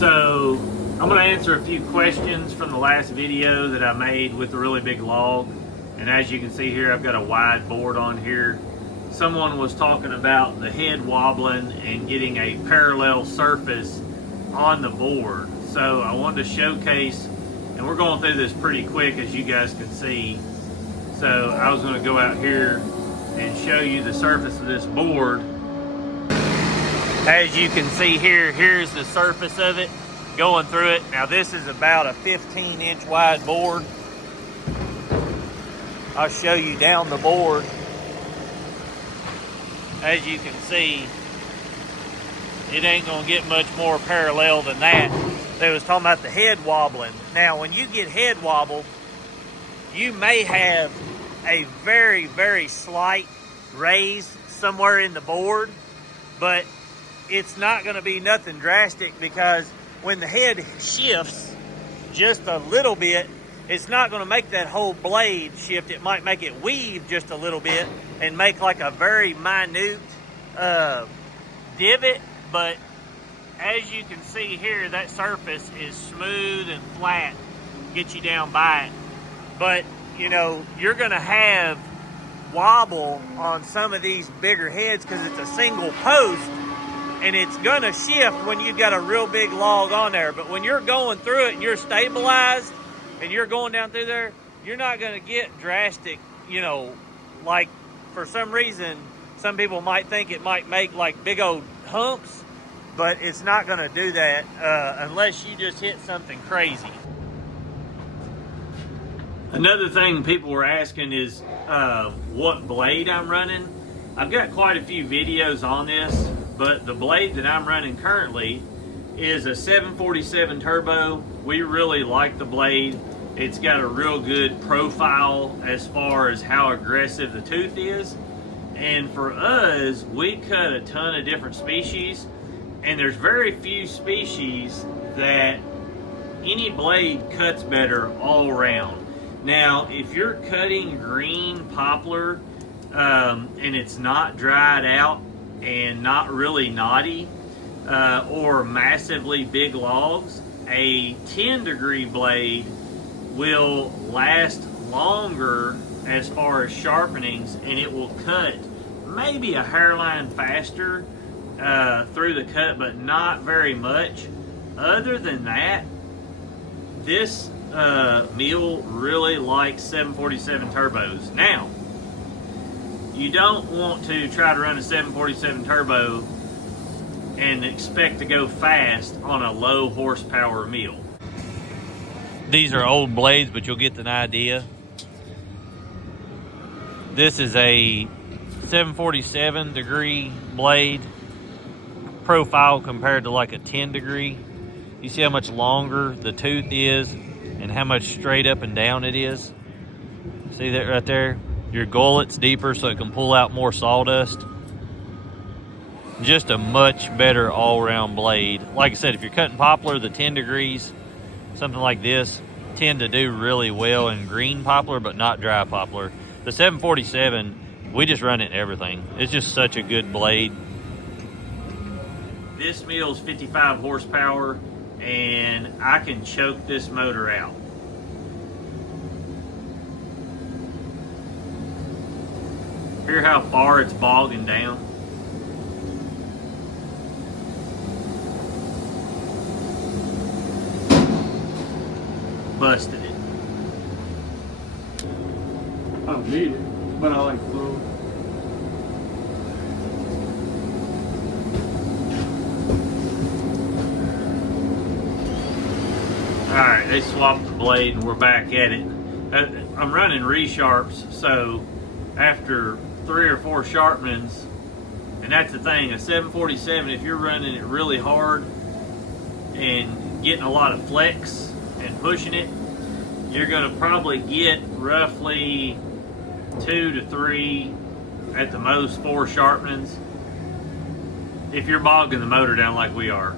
So I'm going to answer a few questions from the last video that I made with the really big log. And as you can see here, I've got a wide board on here. Someone was talking about the head wobbling and getting a parallel surface on the board. So I wanted to showcase, and we're going through this pretty quick as you guys can see. So I was going to go out here and show you the surface of this board. As you can see here, here's the surface of it going through it. Now this is about a 15-inch wide board. I'll show you down the board. As you can see, it ain't gonna get much more parallel than that. They was talking about the head wobbling. Now when you get head wobble, you may have a very, very slight raise somewhere in the board, but it's not going to be nothing drastic, because when the head shifts just a little bit, it's not going to make that whole blade shift. It might make it weave just a little bit and make like a very minute divot, but as you can see here, that surface is smooth and flat, get you down by it. But you know, you're going to have wobble on some of these bigger heads because it's a single post, and it's gonna shift when you got a real big log on there. But when you're going through it and you're stabilized and you're going down through there, you're not gonna get drastic, you know, like for some reason, some people might think it might make like big old humps, but it's not gonna do that unless you just hit something crazy. Another thing people were asking is what blade I'm running. I've got quite a few videos on this, but the blade that I'm running currently is a 747 turbo. We really like the blade. It's got a real good profile as far as how aggressive the tooth is. And for us, we cut a ton of different species, and there's very few species that any blade cuts better all around. Now, if you're cutting green poplar and it's not dried out and not really knotty or massively big logs, a 10-degree blade will last longer as far as sharpenings, and it will cut maybe a hairline faster through the cut, but not very much. Other than that, this meal really likes 747 turbos. Now, you don't want to try to run a 747 turbo and expect to go fast on a low horsepower mill. These are old blades, but you'll get an idea. This is a 747 degree blade profile compared to like a 10 degree. You see how much longer the tooth is and how much straight up and down it is. See that right there? Your gullet's deeper so it can pull out more sawdust. Just a much better all-around blade. Like I said, if you're cutting poplar, the 10 degrees, something like this, tend to do really well in green poplar, but not dry poplar. The 747, we just run it in everything. It's just such a good blade. This mill's 55 horsepower, and I can choke this motor out. Hear how far it's bogging down? Busted it. I don't need it, but I like flow. Alright, they swapped the blade and we're back at it. I'm running resharps, so after 3 or 4 sharpenings, and that's the thing, a 747, if you're running it really hard and getting a lot of flex and pushing it, you're going to probably get roughly 2 to 3, at the most 4 sharpenings, if you're bogging the motor down like we are.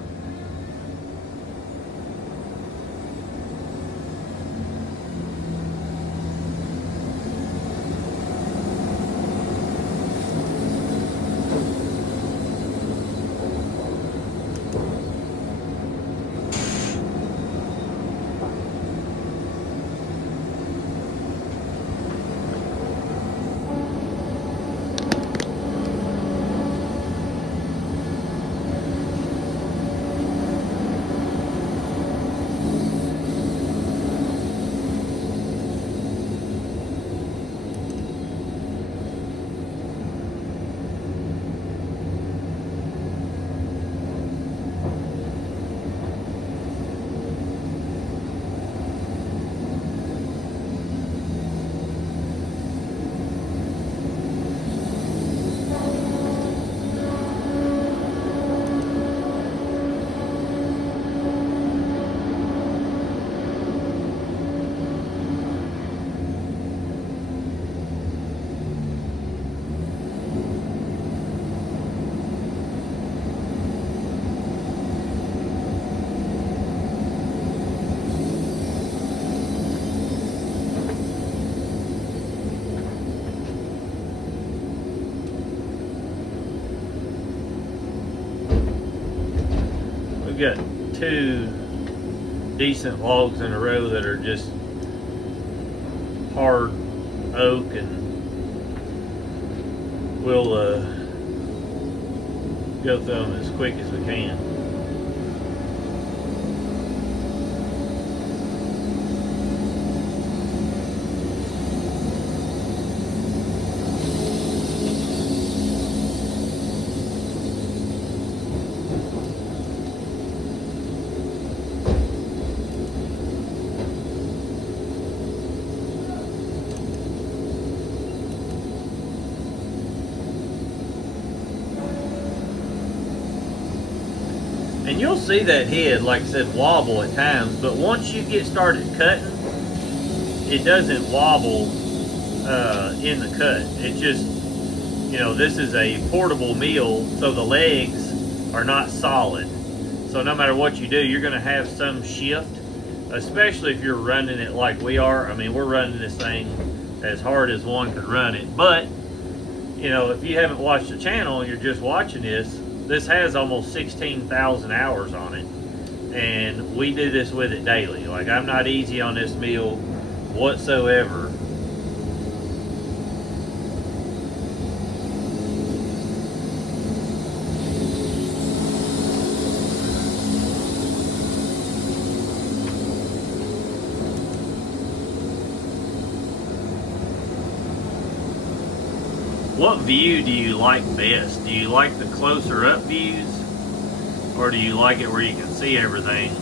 we've got 2 decent logs in a row that are just hard oak, and we'll go through them as quick as we can. And you'll see that head, like I said, wobble at times, but once you get started cutting, it doesn't wobble in the cut. It just, you know, this is a portable mill, so the legs are not solid. So no matter what you do, you're gonna have some shift, especially if you're running it like we are. I mean, we're running this thing as hard as one could run it. But, you know, if you haven't watched the channel and you're just watching this, this has almost 16,000 hours on it, and we do this with it daily. Like, I'm not easy on this mill whatsoever. What view do you like best? Do you like the closer up views, or do you like it where you can see everything?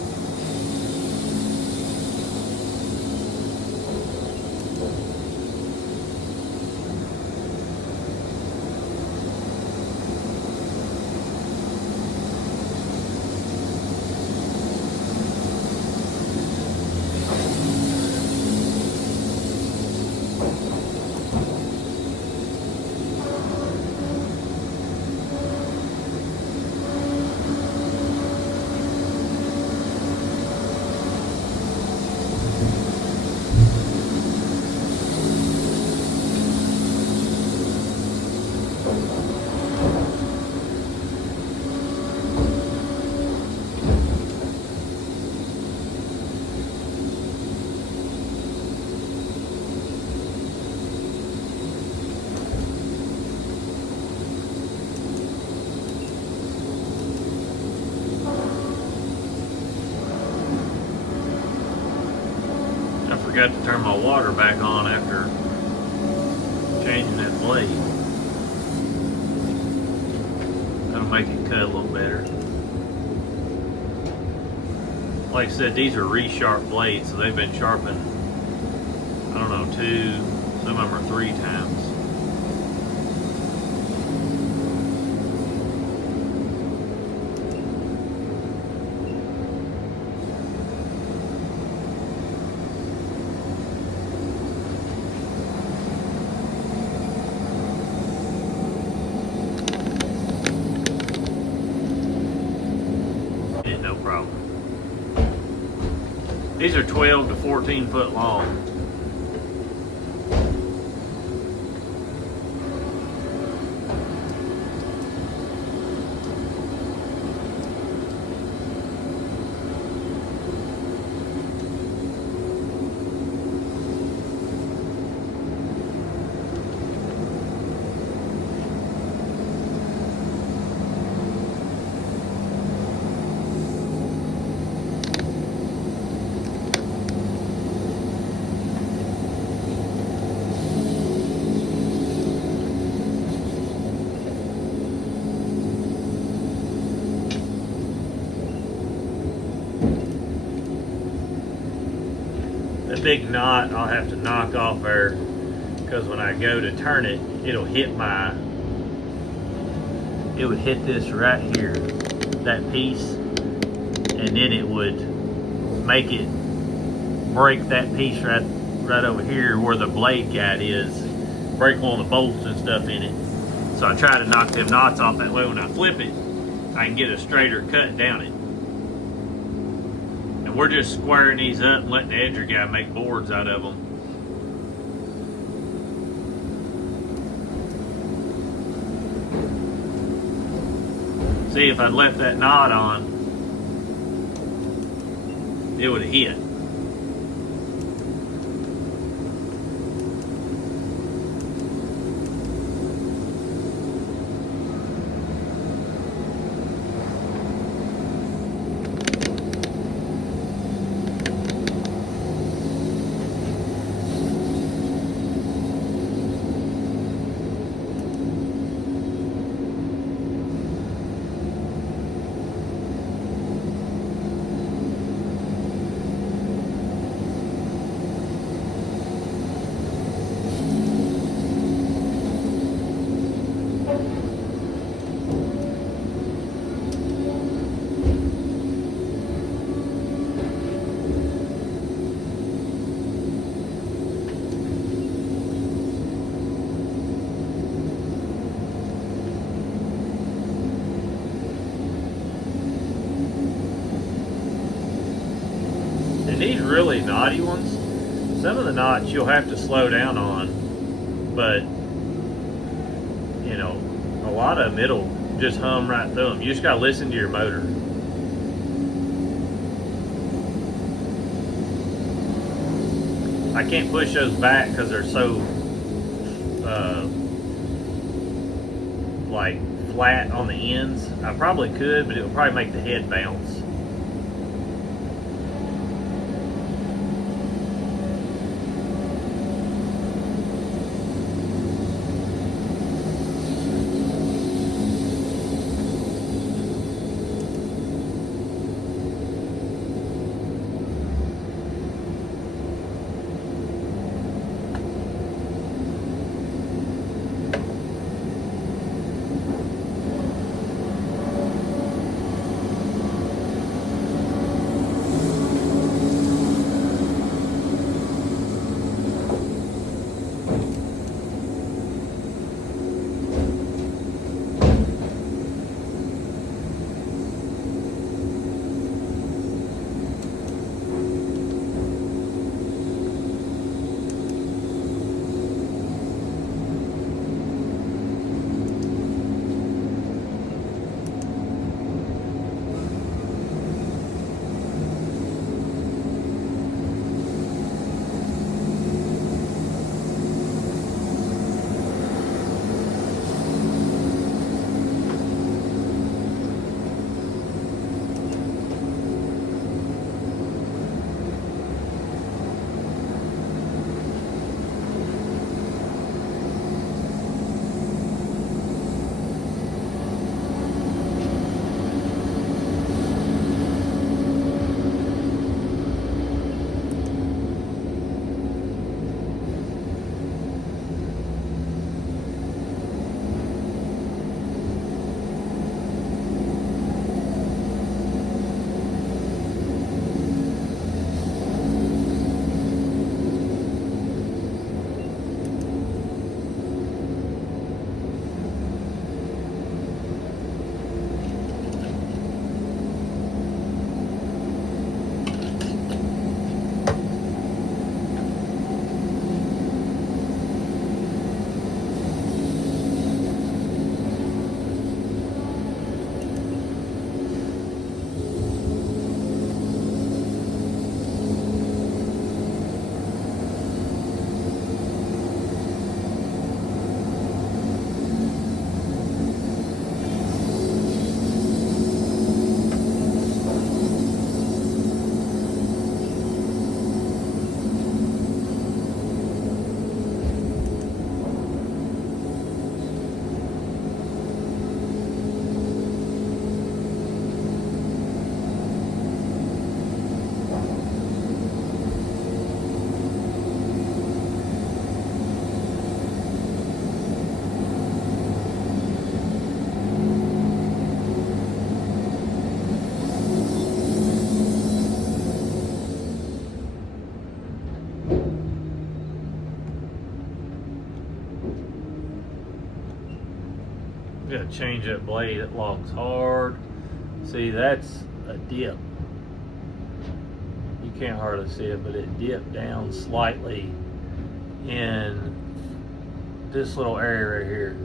I forgot to turn my water back on after changing that blade. That'll make it cut a little better. Like I said, these are resharp blades, so they've been sharpened, I don't know, 2, some of them are 3 times. No problem. These are 12 to 14 foot long. The big knot I'll have to knock off there, because when I go to turn it, it'll hit it would hit this right here, that piece, and then it would make it break that piece right over here where the blade guide is, break one of the bolts and stuff in it. So I try to knock them knots off, that way when I flip it, I can get a straighter cut down it. And we're just squaring these up and letting the edger guy make boards out of them. See, if I'd left that knot on, it would have hit. These really knotty ones, some of the knots you'll have to slow down on, but you know, a lot of them it'll just hum right through them. You just gotta listen to your motor. I can't push those back because they're so like flat on the ends. I probably could, but it would probably make the head bounce. Gotta change that blade. It locks hard. See, that's a dip. You can't hardly see it, but it dipped down slightly in this little area right here.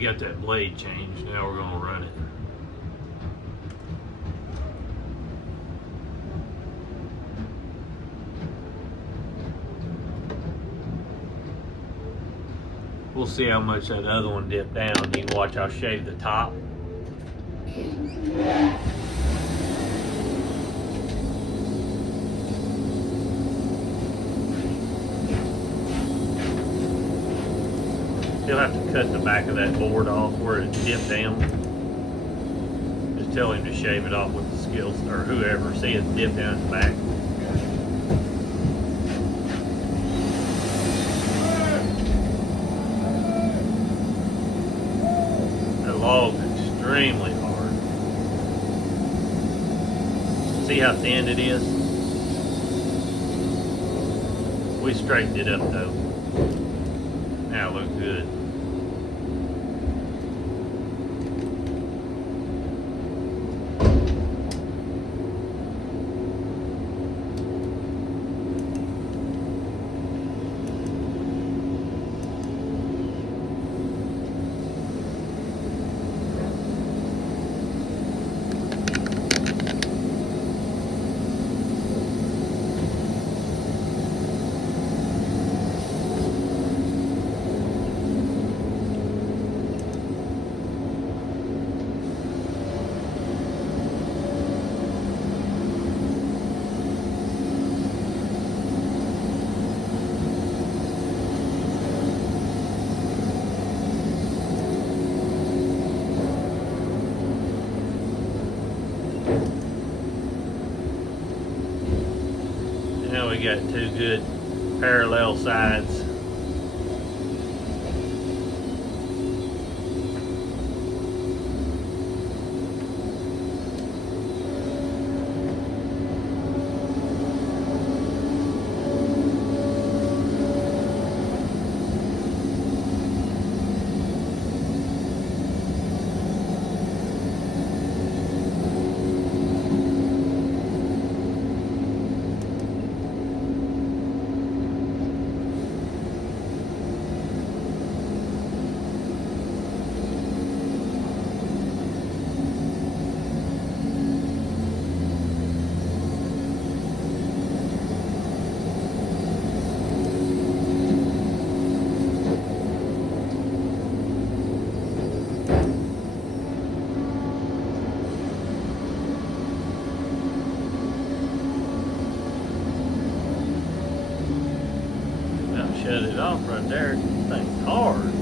got that blade changed. Now we're gonna run it. We'll see how much that other one dipped down. You can watch, I'll shave the top. You'll have to cut the back of that board off where it dipped down. Just tell him to shave it off with the skills, or whoever. See it dip down at the back. That log's extremely hard. See how thin it is? We straightened it up though. Now it looks good. Now we got two good parallel sides. Shut it off right there. This thing's hard.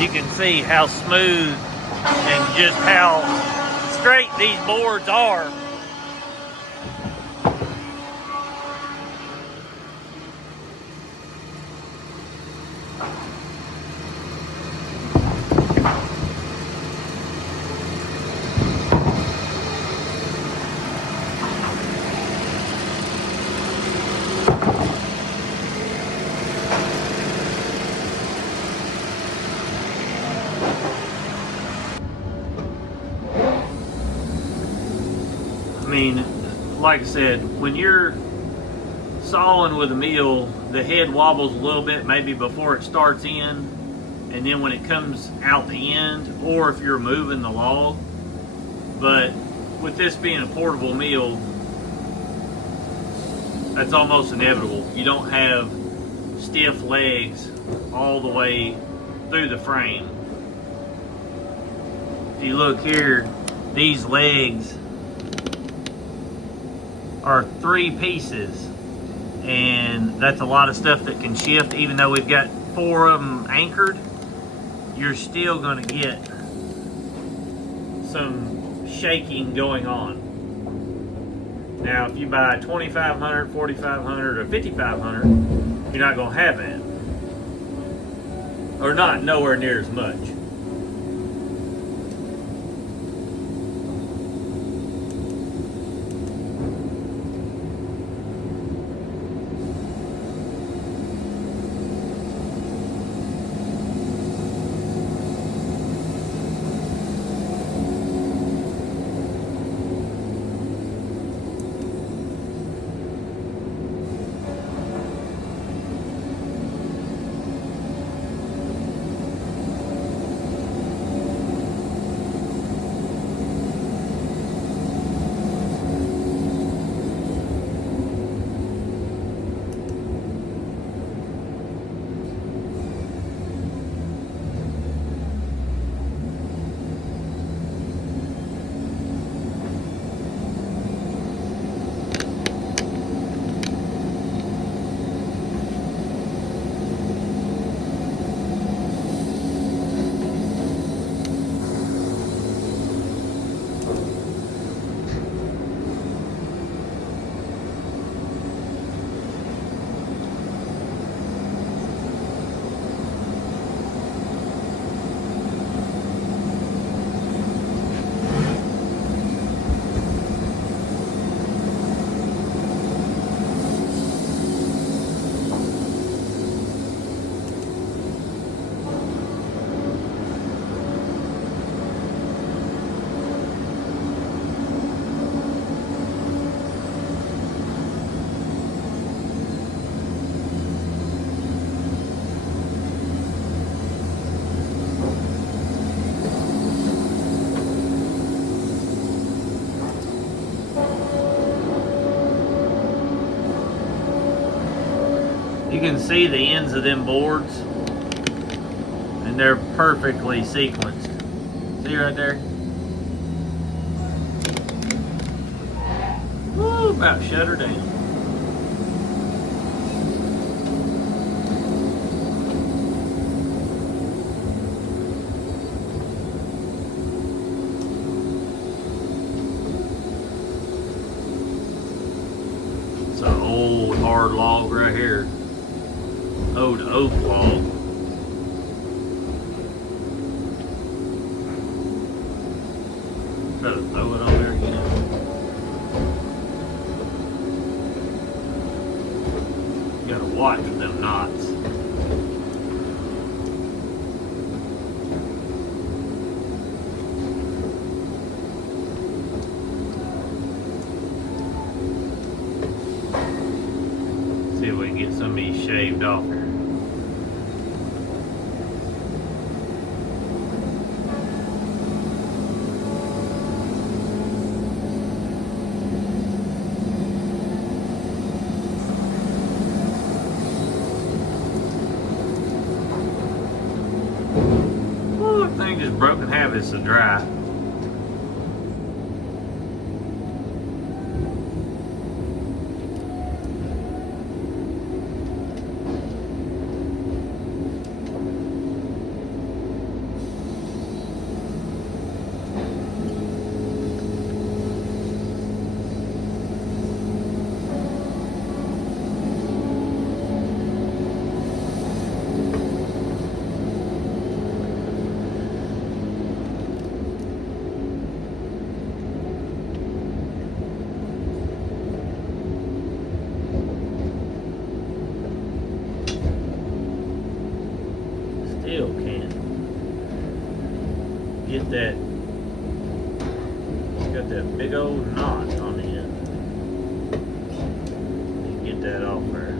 You can see how smooth and just how straight these boards are. mean, like I said, when you're sawing with a mill, the head wobbles a little bit maybe before it starts in, and then when it comes out the end, or if you're moving the log. But with this being a portable mill, that's almost inevitable. You don't have stiff legs all the way through the frame. If you look here, these legs are 3 pieces, and that's a lot of stuff that can shift. Even though we've got 4 of them anchored, you're still going to get some shaking going on. Now if you buy 2500, 4500, or 5500, you're not going to have that, or not nowhere near as much. You can see the ends of them boards, and they're perfectly sequenced. See right there? Woo, about shut her down. It's an old hard log right here. Old oak log. Try to throw it on there again. You gotta watch with them knots. See if we can get some of these shaved off here. Thing just broke in half. It's so dry. Still can't get that. It's got that big old knot on the that off there.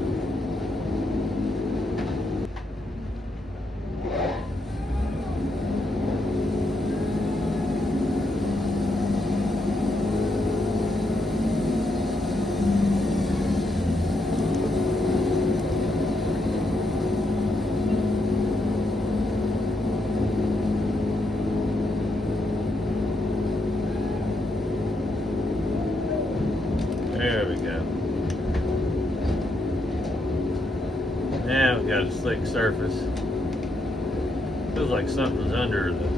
There we go. Now we got a slick surface. Feels like something's under the.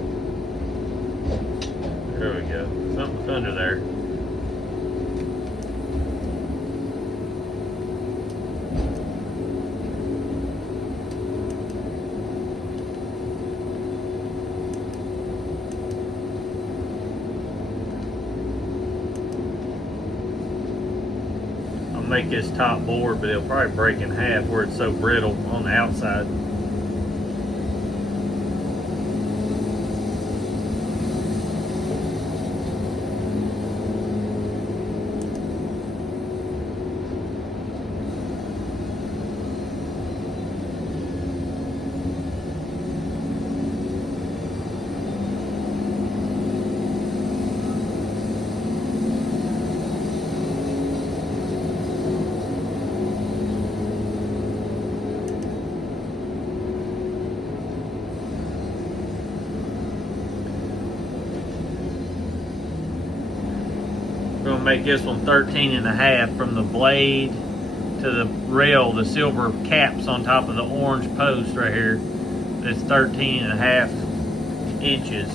There we go. Something's under there. Make this top board, but it'll probably break in half where it's so brittle on the outside. We're gonna make this one 13.5 from the blade to the rail, the silver caps on top of the orange post right here. It's 13.5 inches.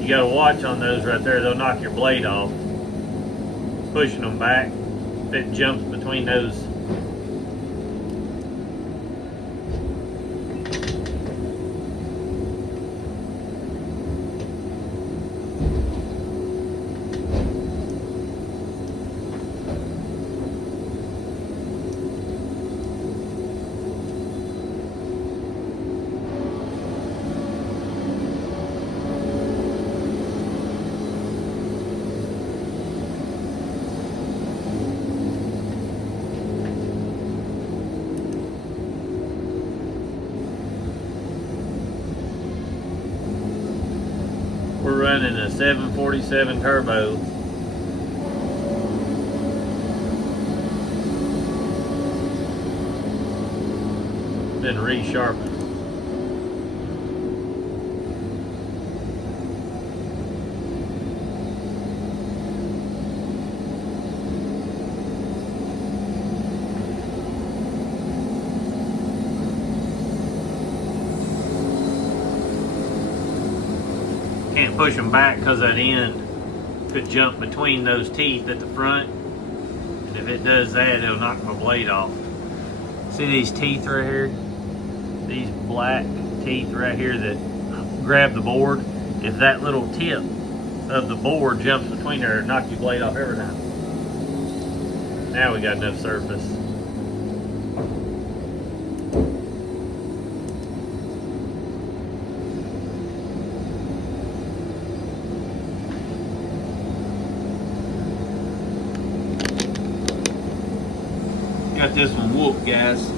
You gotta watch on those right there, they'll knock your blade off. Pushing them back, if it jumps between those. We're running a 747 turbo. Been resharpened. Can't push them back because that end could jump between those teeth at the front, and if it does that, it'll knock my blade off. See these teeth right here? These black teeth right here that grab the board? If that little tip of the board jumps between there, it'll knock your blade off every time. Now we got enough surface. Got this one whooped, guys.